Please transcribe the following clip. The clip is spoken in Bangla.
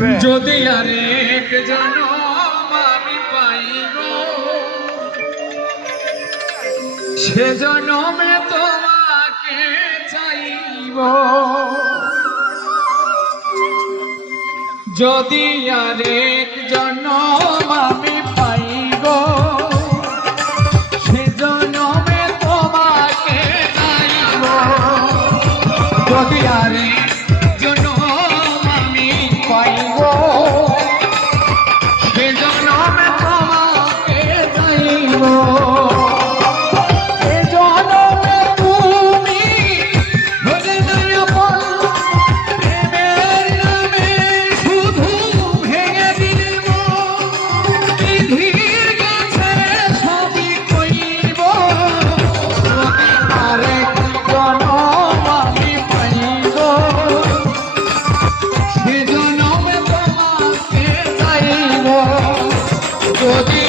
যদি আরেক জনম আমি পাই গো, সে জনমে তোমাকে চাইব। যদি আরেক জনম আমি পাই গো, সে জনমে তোমাকে চাইব। যদি আরেক জনম আমি পাই গো, সে জনমে তোমাকে চাইব। যদি